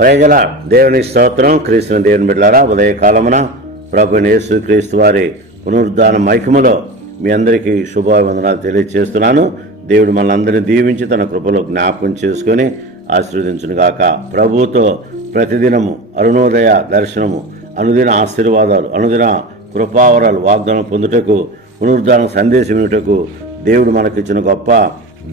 ప్రైజల దేవుని స్తోత్రం. క్రీస్తుని దేవుని బిడ్డలారా, ఉదయకాలమున ప్రభువైన యేసు క్రీస్తు వారి పునరుద్ధాన మహిమలో మీ అందరికీ శుభాభివందనాలు తెలియజేస్తున్నాను. దేవుడు మనందరినీ దీవించి తన కృపలో జ్ఞాపకం చేసుకొని ఆశీర్వదించునుగాక. ప్రభువుతో ప్రతిదినము అరుణోదయ దర్శనము, అనుదిన ఆశీర్వాదాలు, అనుదిన కృపావరాలు వాగ్దానం పొందుటకు, పునరుద్ధాన సందేశం వినుటకు దేవుడు మనకిచ్చిన గొప్ప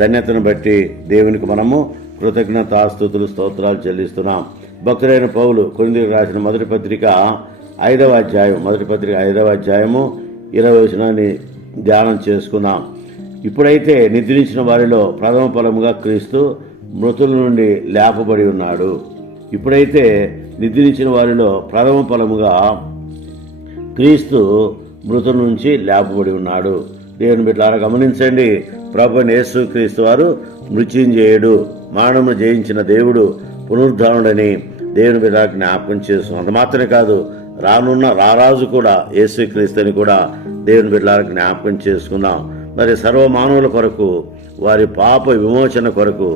ధన్యతను బట్టి దేవునికి మనము కృతజ్ఞతాస్తుతులు స్తోత్రాలు చెల్లిస్తున్నాం. భక్తుడైన పౌలు కొరింథీయులకు రాసిన మొదటి పత్రిక 5వ అధ్యాయము 20వ వచనాన్ని ధ్యానం చేసుకున్నాం. ఇప్పుడైతే నిద్రించిన వారిలో ప్రథమ ఫలముగా క్రీస్తు మృతుల నుండి లేపబడి ఉన్నాడు. ఇప్పుడైతే నిద్రించిన వారిలో ప్రథమ ఫలముగా క్రీస్తు మృతుల నుంచి లేపబడి ఉన్నాడు. దేవుని బిడ్డలారా గమనించండి, ప్రభువైన యేసు క్రీస్తు వారు మృత్యుంజయుడు, మరణమును జయించిన దేవుడు, పునరుద్ధానుడని దేవుని బిడ్డ జ్ఞాపకం చేస్తున్నాం. అంత మాత్రమే కాదు, రానున్న రారాజు కూడా యేసుక్రీస్తు అని కూడా దేవుని బిడ్డలారా జ్ఞాపకం చేసుకుందాం. మరి సర్వమానవుల కొరకు, వారి పాప విమోచన కొరకు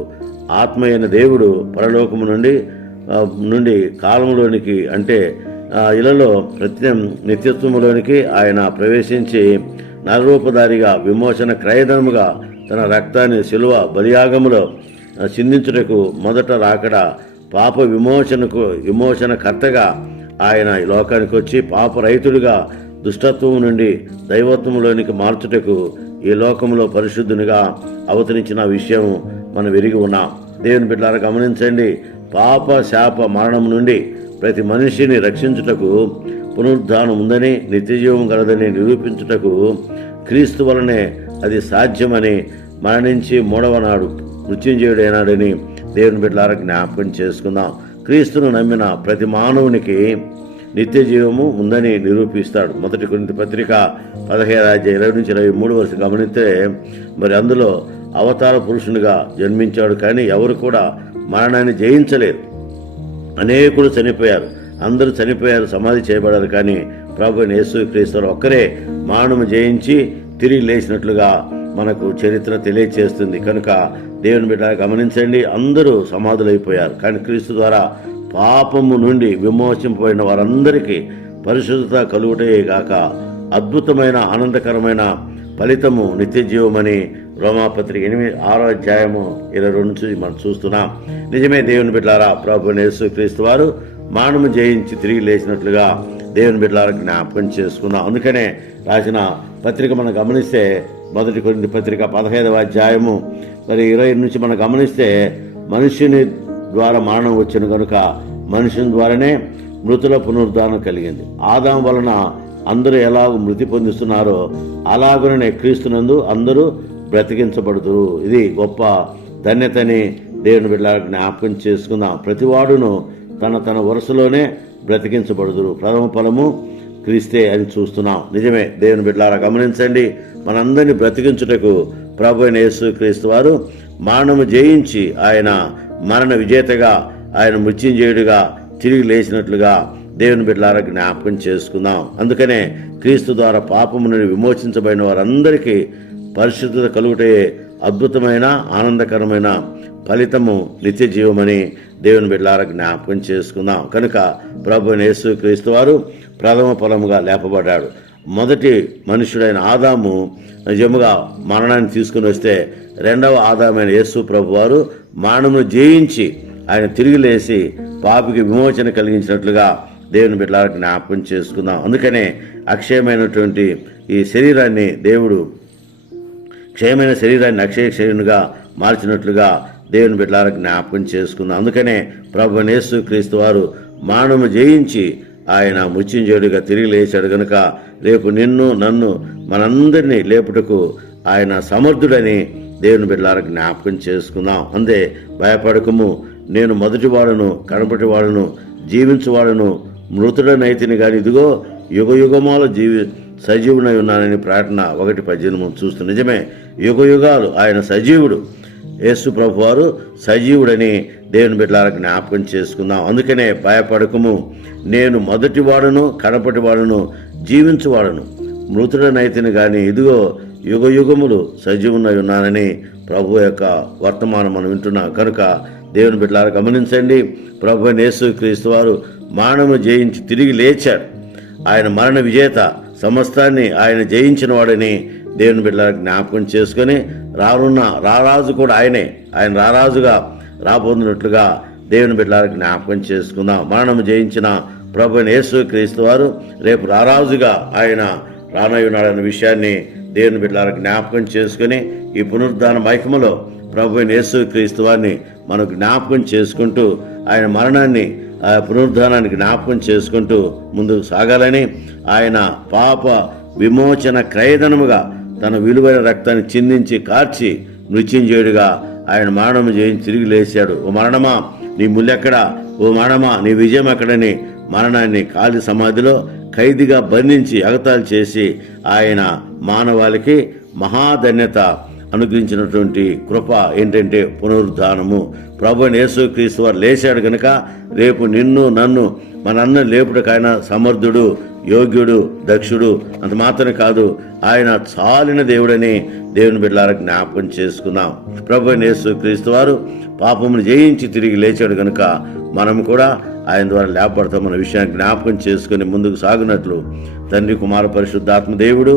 ఆత్మ అయిన దేవుడు పరలోకము నుండి కాలములోనికి, అంటే ఇలలో నిత్యత్వములోనికి ఆయన ప్రవేశించి నరరూపధారిగా విమోచన క్రయధనముగా తన రక్తాన్ని శిలువ బలియాగములో చిందించుటకు మొదట రాకడ పాప విమోచనకర్తగా ఆయన ఈ లోకానికి వచ్చి పాపరహితుడిగా దుష్టత్వము నుండి దైవత్వములోనికి మార్చుటకు ఈ లోకంలో పరిశుద్ధునిగా అవతరించిన విషయం మనం ఎరిగి ఉన్నాం. దేవుని బిడ్డలారా గమనించండి, పాప శాప మరణం నుండి ప్రతి మనిషిని రక్షించుటకు, పునరుద్ధానం ఉందని, నిత్యజీవం గలదని నిరూపించుటకు క్రీస్తు వలనే అది సాధ్యమని, మరణించి 3వ నాడు మృత్యుంజయుడైనాడని దేవుని బిడ్డలారా జ్ఞాపకం చేసుకుందాం. క్రీస్తును నమ్మిన ప్రతి మానవునికి నిత్య జీవము ఉందని నిరూపిస్తాడు. మొదటి కొరింథీ పత్రిక 15వ అధ్యాయం 20-23 గమనిస్తే, మరి అందులో అవతార పురుషునిగా జన్మించాడు, కానీ ఎవరు కూడా మరణాన్ని జయించలేరు. అనేకులు చనిపోయారు, అందరూ చనిపోయారు, సమాధి చేయబడారు, కానీ ప్రభువైన యేసుక్రీస్తు ఒక్కరే మరణము జయించి తిరిగి లేచినట్లుగా మనకు చరిత్ర తెలియచేస్తుంది. కనుక దేవుని బిడ్డ గమనించండి, అందరూ సమాధులైపోయారు, కానీ క్రీస్తు ద్వారా పాపము నుండి విమోచింపబడిన వారందరికీ పరిశుద్ధత కలుగుటే గాక అద్భుతమైన ఆనందకరమైన ఫలితము నిత్య జీవమని రోమాపత్రిక 6వ అధ్యాయము 22 నుంచి మనం చూస్తున్నాం. నిజమే దేవుని బిడ్డలారా, ప్రభువైన యేసుక్రీస్తు వారు మరణము జయించి తిరిగి లేచినట్లుగా దేవుని బిడ్డలారా జ్ఞాపకం చేసుకున్నాం. అందుకనే రాసిన పత్రిక మనం గమనిస్తే, మొదటి కొరింథీ పత్రిక 15వ అధ్యాయము 20 నుంచి మనం గమనిస్తే, మనుష్యుని ద్వారా మరణం వచ్చిన కనుక మనుషుని ద్వారానే మృతుల పునరుద్ధానం కలిగింది. ఆదాము వలన అందరూ ఎలాగూ మృతి పొందిస్తున్నారో అలాగనే క్రీస్తునందు అందరూ బ్రతికించబడుతురు. ఇది గొప్ప ధన్యతని దేవుని బిడ్డలారా జ్ఞాపకం చేసుకుందాం. ప్రతివాడును తన వరుసలోనే బ్రతికించబడుతురు. ప్రథమ ఫలము క్రీస్తే అని చూస్తున్నాం. నిజమే దేవుని బిడ్డలారా గమనించండి, మనందరినీ బ్రతికించుటకు ప్రభువైన యేసుక్రీస్తు వారు మరణము జయించి ఆయన మరణ విజేతగా, ఆయన మృత్యుంజయుడిగా తిరిగి లేచినట్లుగా దేవుని బిడ్డలారా జ్ఞాపకం చేసుకుందాం. అందుకనే క్రీస్తు ద్వారా పాపము నుండి విమోచించబడిన వారందరికీ పరిశుద్ధత కలుగుటే అద్భుతమైన ఆనందకరమైన ఫలితము నిత్య జీవమని దేవుని బిడ్డలారా జ్ఞాపకం చేసుకుందాం. కనుక ప్రభువైన యేసుక్రీస్తు వారు ప్రథమ ఫలముగా లేపబడ్డాడు. మొదటి మనుషుడైన ఆదాము నిజముగా మరణాన్ని తీసుకుని వస్తే, 2వ ఆదామైన యేసు ప్రభు వారు మరణమును జయించి ఆయన తిరిగి లేచి పాపికి విమోచన కలిగించినట్లుగా దేవుని బిడ్డలారా జ్ఞాపకం చేసుకుందాం. అందుకనే అక్షయమైనటువంటి ఈ శరీరాన్ని దేవుడు క్షయమైన శరీరాన్ని అక్షయ శరీరునిగా మార్చినట్లుగా దేవుని బిడ్డలారా జ్ఞాపకం చేసుకుందాం. అందుకనే ప్రభువైన యేసుక్రీస్తు వారు మరణము జయించి ఆయన మృత్యుంజయుడిగా తిరిగి లేచాడు కనుక రేపు నిన్ను నన్ను మనందరినీ లేపుటకు ఆయన సమర్థుడని దేవుని బిడ్డలారా జ్ఞాపకం చేసుకుందాం. అందే భయపడకము, నేను మొదటివాడును కడపటివాడును జీవించువాడును మృతుడనైతిని గాని ఇదిగో యుగయుగమాల సజీవునై ఉన్నానని ప్రకటన 1:18 చూస్తూ, నిజమే యుగయుగాలు ఆయన సజీవుడు. యేసు ప్రభు వారు సజీవుడని దేవుని బిడ్డలారా జ్ఞాపకం చేసుకుందాం. అందుకనే భయపడకము, నేను మొదటివాడును కడపటివాడును జీవించువాడును మృతుడనైతిని గాని ఇదిగో యుగయుగములు సజీవునై ఉన్నానని ప్రభు యొక్క వర్తమానం మనం వింటున్నాం. కనుక దేవుని బిడ్డలారా గమనించండి, ప్రభువైన యేసుక్రీస్తు వారు మరణము జయించి తిరిగి లేచాడు. ఆయన మరణ విజేత, సమస్తాన్ని ఆయన జయించిన వాడని దేవుని బిడ్డలారా జ్ఞాపకం చేసుకొని రారాజు కూడా ఆయన రారాజుగా రాబోతున్నట్లుగా దేవుని బిడ్డలారా జ్ఞాపకం చేసుకుందాం. మరణము జయించిన ప్రభువైన యేసుక్రీస్తు వారు రేపు రారాజుగా ఆయన రానయ్యున్నాడన్న విషయాన్ని దేవుని బిడ్డలారా జ్ఞాపకం చేసుకుని ఈ పునరుద్ధాన మైకములో ప్రభువైన యేసుక్రీస్తు వారిని మనం జ్ఞాపకం చేసుకుంటూ ఆయన మరణాన్ని పునరుద్ధానాన్ని జ్ఞాపకం చేసుకుంటూ ముందుకు సాగాలని, ఆయన పాప విమోచన క్రయధనముగా తన విలువైన రక్తాన్ని చిందించి కార్చి మృత్యుంజయుడిగా ఆయన మరణము జయించి తిరిగి లేచాడు. ఓ మరణమా నీ ముల్లెక్కడా, ఓ మరణమా నీ విజయం ఎక్కడని మరణాన్ని కాలి సమాధిలో ఖైదీగా బంధించి అగతాలు చేసి ఆయన మానవాళికి మహాధన్యత అనుగ్రహించినటువంటి కృప ఏంటంటే పునరుద్ధానము. ప్రభువైన యేసుక్రీస్తు వారు లేచాడు కనుక రేపు నిన్ను నన్ను మనందరిని లేపుటకైన సమర్థుడు, యోగ్యుడు, దక్షుడు. అంత మాత్రమే కాదు, ఆయన చాలిన దేవుడని దేవుని బిడ్డలారా జ్ఞాపకం చేసుకుందాం. ప్రభువైన యేసుక్రీస్తు వారు పాపమును జయించి తిరిగి లేచాడు కనుక మనం కూడా ఆయన ద్వారా లేపడతాం. మన విషయాన్ని జ్ఞాపకం చేసుకుని ముందుకు సాగినట్లు తండ్రి, కుమార, పరిశుద్ధాత్మ దేవుడు